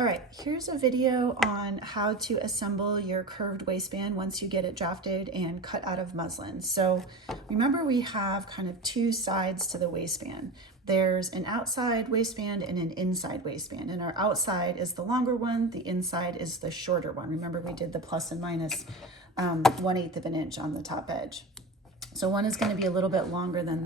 All right, here's a video on how to assemble your curved waistband once you get it drafted and cut out of muslin. So remember, we have kind of two sides to the waistband. There's an outside waistband and an inside waistband, and our outside is the longer one, the inside is the shorter one. Remember, we did the plus and minus 1/8 of an inch on the top edge. So one is going to be a little bit longer than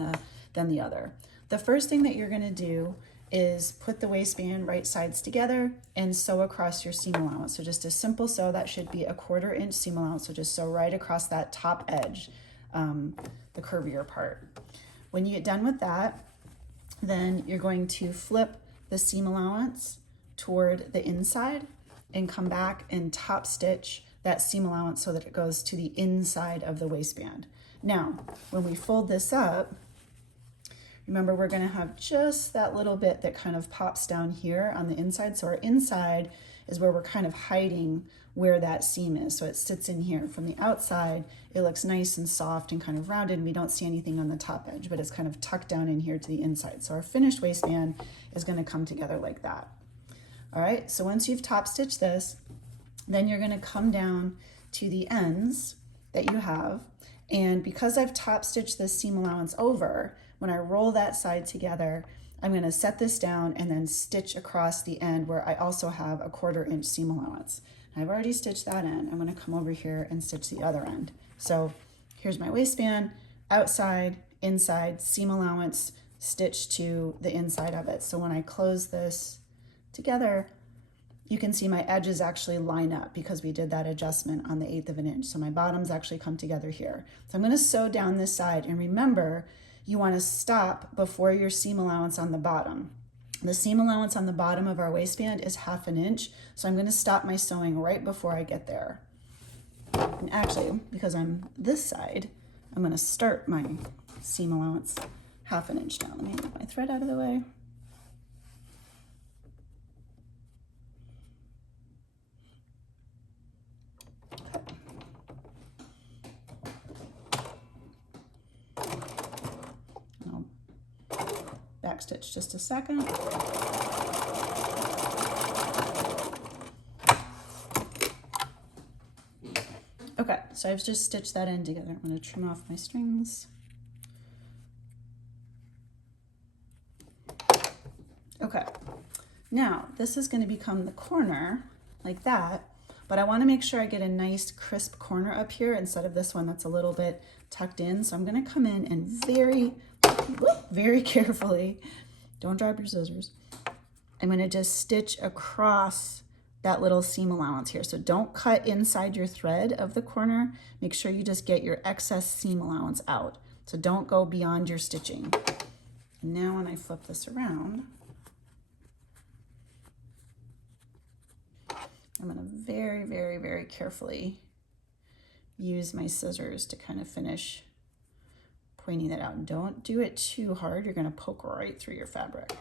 the other. The first thing that you're going to do is put the waistband right sides together and sew across your seam allowance. So just a simple sew, that should be a 1/4 inch seam allowance. So just sew right across that top edge, the curvier part. When you get done with that, then you're going to flip the seam allowance toward the inside and come back and top stitch that seam allowance so that it goes to the inside of the waistband. Now, when we fold this up, remember, we're going to have just that little bit that kind of pops down here on the inside. So our inside is where we're kind of hiding where that seam is. So it sits in here. From the outside, it looks nice and soft and kind of rounded, and we don't see anything on the top edge, but it's kind of tucked down in here to the inside. So our finished waistband is going to come together like that. All right, so once you've top stitched this, then you're going to come down to the ends that you have. And because I've top stitched this seam allowance over, when I roll that side together, I'm going to set this down and then stitch across the end where I also have a 1/4 inch seam allowance. I've already stitched that end. I'm going to come over here and stitch the other end. So here's my waistband, outside, inside, seam allowance, stitched to the inside of it. So when I close this together, you can see my edges actually line up because we did that adjustment on the 1/8 of an inch. So my bottoms actually come together here. So I'm going to sew down this side, and remember, you want to stop before your seam allowance on the bottom. The seam allowance on the bottom of our waistband is 1/2 inch, so I'm going to stop my sewing right before I get there. And actually, because I'm this side, I'm going to start my seam allowance 1/2 inch down. Let me get my thread out of the way. Back stitch just a second. Okay, so I've just stitched that end together. I'm going to trim off my strings. Okay, now this is going to become the corner like that, but I want to make sure I get a nice crisp corner up here instead of this one that's a little bit tucked in. So I'm going to come in and very carefully, don't drop your scissors, I'm going to just stitch across that little seam allowance here. So don't cut inside your thread of the corner. Make sure you just get your excess seam allowance out. So don't go beyond your stitching. And now when I flip this around, I'm going to very carefully use my scissors to kind of finish pointing that out. Don't do it too hard. You're going to poke right through your fabric.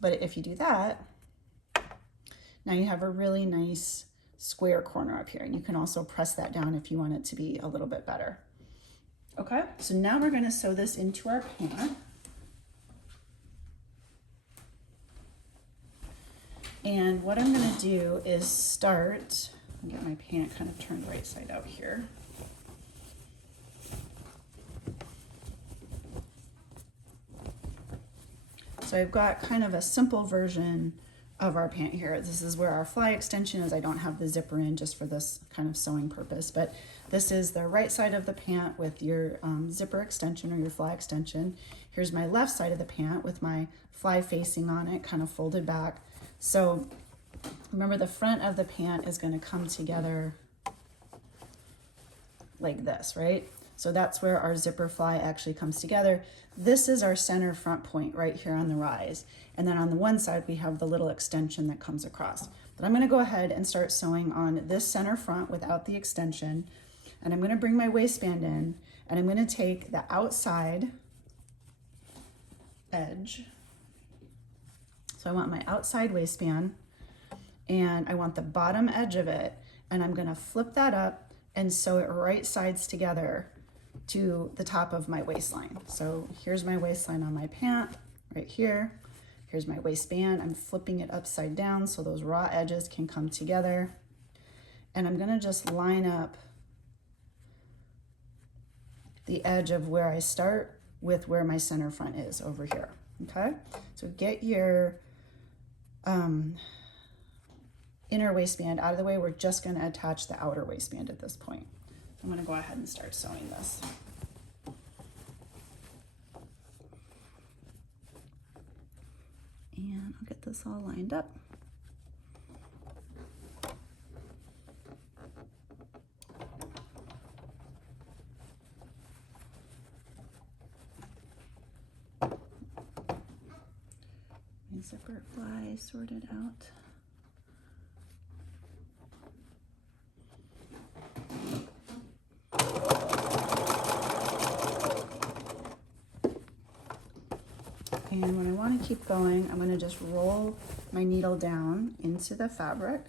But if you do that, now you have a really nice square corner up here. And you can also press that down if you want it to be a little bit better. Okay, so now we're going to sew this into our pant. And what I'm going to do is start, I'll get my pant kind of turned right side out here. So I've got kind of a simple version of our pant here. This is where our fly extension is. I don't have the zipper in just for this kind of sewing purpose, but this is the right side of the pant with your zipper extension or your fly extension. Here's my left side of the pant with my fly facing on it, kind of folded back. So remember, the front of the pant is going to come together like this, right? So that's where our zipper fly actually comes together. This is our center front point right here on the rise. And then on the one side, we have the little extension that comes across. But I'm going to go ahead and start sewing on this center front without the extension. And I'm going to bring my waistband in, and I'm going to take the outside edge. So I want my outside waistband, and I want the bottom edge of it, and I'm going to flip that up and sew it right sides together to the top of my waistline. So here's my waistline on my pant right here. Here's my waistband. I'm flipping it upside down so those raw edges can come together. And I'm gonna just line up the edge of where I start with where my center front is over here, okay? So get your inner waistband out of the way. We're just gonna attach the outer waistband at this point. I'm gonna go ahead and start sewing this. And I'll get this all lined up. My zipper fly sorted out. And when I want to keep going, I'm going to just roll my needle down into the fabric.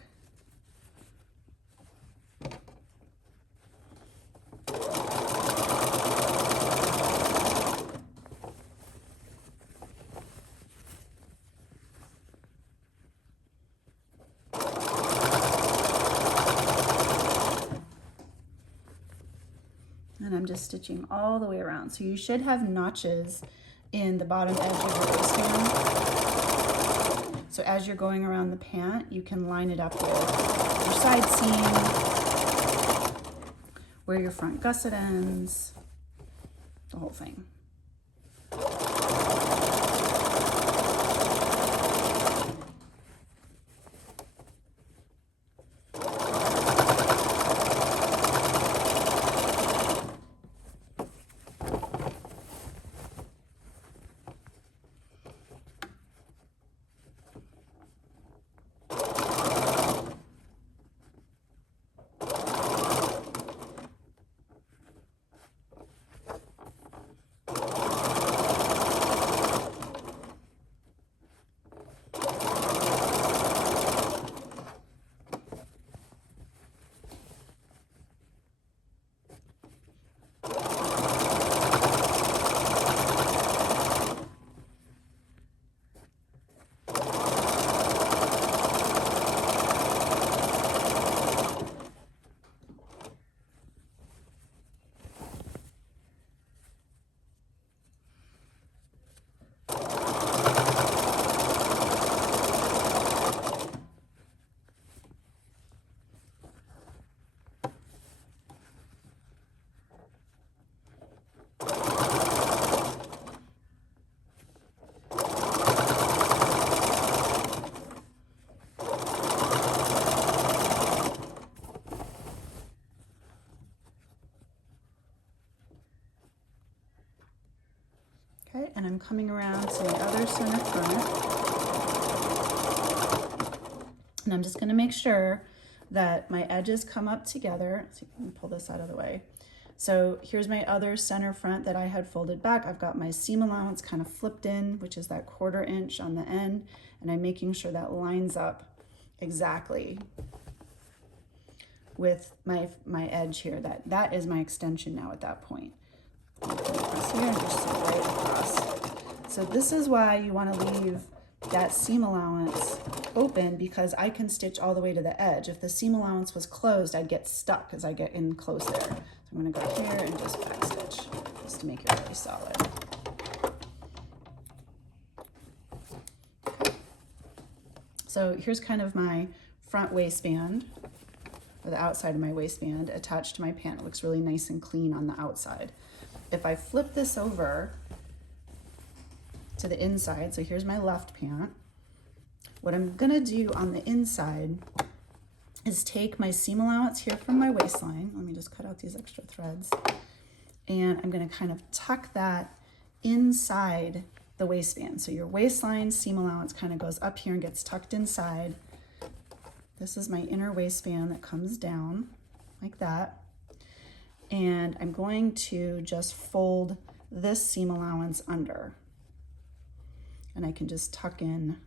And I'm just stitching all the way around. So you should have notches in the bottom edge of your waistband. So as you're going around the pant, you can line it up with your side seam, where your front gusset ends, the whole thing. Okay, and I'm coming around to the other center front. And I'm just gonna make sure that my edges come up together. So you can pull this out of the way. So here's my other center front that I had folded back. I've got my seam allowance kind of flipped in, which is that 1/4 inch on the end. And I'm making sure that lines up exactly with my edge here. That is my extension now at that point. Here and just sew right across. So this is why you want to leave that seam allowance open, because I can stitch all the way to the edge. If the seam allowance was closed, I'd get stuck as I get in close there. So I'm going to go here and just backstitch just to make it really solid. Okay. So here's kind of my front waistband, or the outside of my waistband attached to my pant. It looks really nice and clean on the outside. If I flip this over to the inside, so here's my left pant, what I'm gonna do on the inside is take my seam allowance here from my waistline. Let me just cut out these extra threads. And I'm gonna kind of tuck that inside the waistband. So your waistline seam allowance kind of goes up here and gets tucked inside. This is my inner waistband that comes down like that. And I'm going to just fold this seam allowance under. And I can just tuck in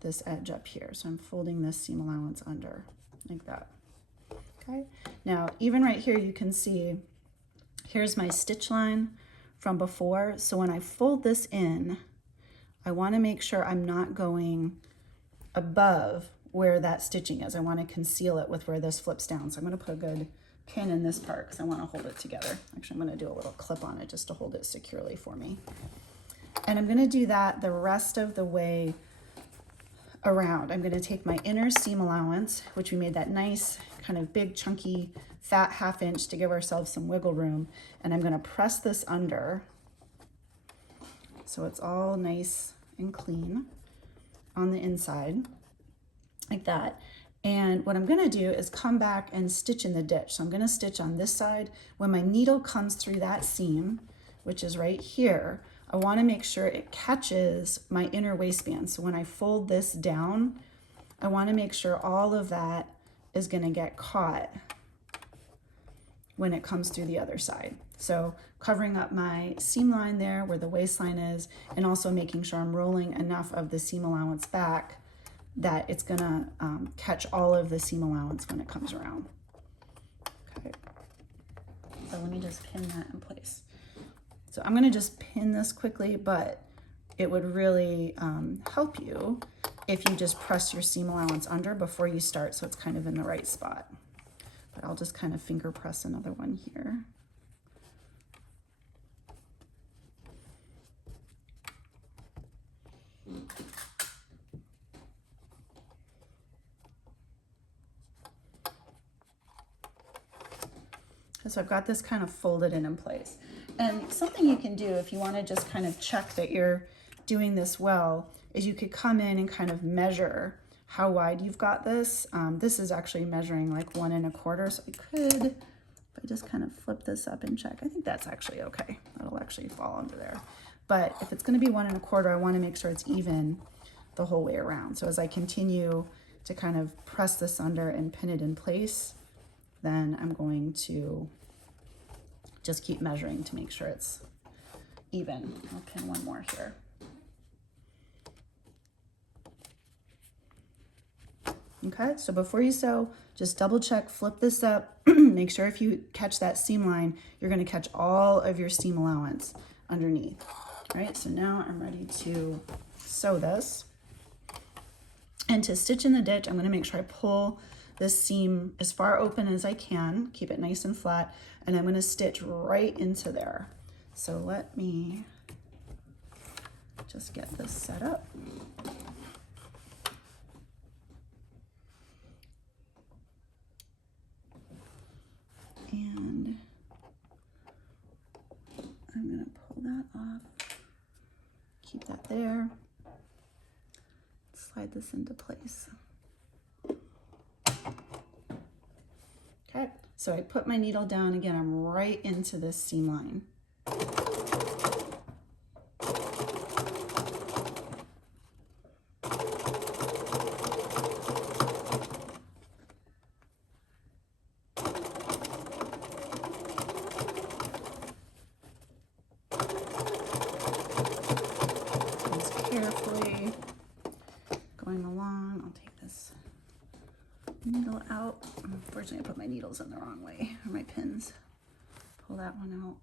this edge up here. So I'm folding this seam allowance under like that. Okay. Now, even right here, you can see, here's my stitch line from before. So when I fold this in, I want to make sure I'm not going above where that stitching is. I want to conceal it with where this flips down. So I'm going to put a good pin in this part because I want to hold it together. Actually, I'm going to do a little clip on it just to hold it securely for me. And I'm going to do that the rest of the way around. I'm going to take my inner seam allowance, which we made that nice kind of big chunky fat 1/2 inch to give ourselves some wiggle room, and I'm going to press this under so it's all nice and clean on the inside like that. And what I'm going to do is come back and stitch in the ditch. So I'm going to stitch on this side. When my needle comes through that seam, which is right here, I want to make sure it catches my inner waistband. So when I fold this down, I want to make sure all of that is going to get caught when it comes through the other side. So covering up my seam line there where the waistline is, and also making sure I'm rolling enough of the seam allowance back that it's going to catch all of the seam allowance when it comes around. Okay, so let me just pin that in place. So I'm going to just pin this quickly, but it would really help you if you just press your seam allowance under before you start, so it's kind of in the right spot. But I'll just kind of finger press another one here. So I've got this kind of folded in place. And something you can do if you want to just kind of check that you're doing this well is you could come in and kind of measure how wide you've got this. This is actually measuring like 1 1/4. So I could, if I just kind of flip this up and check, I think that's actually okay. That'll actually fall under there. But if it's going to be 1 1/4, I want to make sure it's even the whole way around. So as I continue to kind of press this under and pin it in place, then I'm going to just keep measuring to make sure it's even. I'll pin one more here. Okay, so before you sew, just double check, flip this up, make sure if you catch that seam line, you're going to catch all of your seam allowance underneath. All right, so now I'm ready to sew this. And to stitch in the ditch, I'm going to make sure I pull this seam as far open as I can, keep it nice and flat, and I'm going to stitch right into there. So let me just get this set up. And I'm going to pull that off, keep that there, slide this into place. Okay, so I put my needle down again, I'm right into this seam line. Just carefully going along. I'll take this needle out. Unfortunately, I put my needles in the wrong way, or my pins. Pull that one out.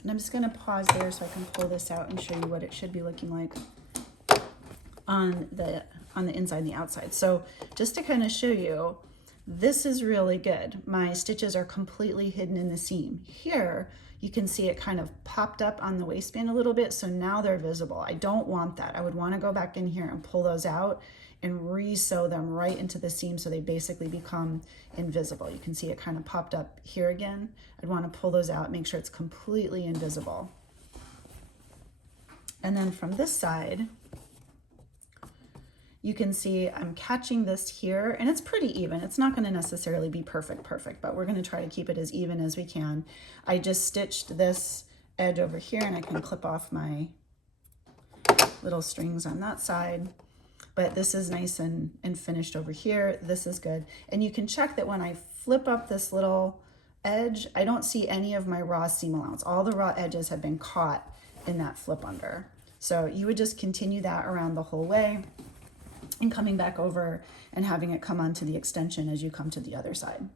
And I'm just going to pause there so I can pull this out and show you what it should be looking like on the inside and the outside. So just to kind of show you, this is really good. My stitches are completely hidden in the seam. Here, you can see it kind of popped up on the waistband a little bit, so now they're visible. I don't want that. I would want to go back in here and pull those out and re-sew them right into the seam so they basically become invisible. You can see it kind of popped up here again. I'd want to pull those out, make sure it's completely invisible. And then from this side, you can see I'm catching this here, and it's pretty even. It's not going to necessarily be perfect, but we're going to try to keep it as even as we can. I just stitched this edge over here, and I can clip off my little strings on that side. But this is nice and finished over here. This is good. And you can check that when I flip up this little edge, I don't see any of my raw seam allowance. All the raw edges have been caught in that flip under. So you would just continue that around the whole way and coming back over and having it come onto the extension as you come to the other side.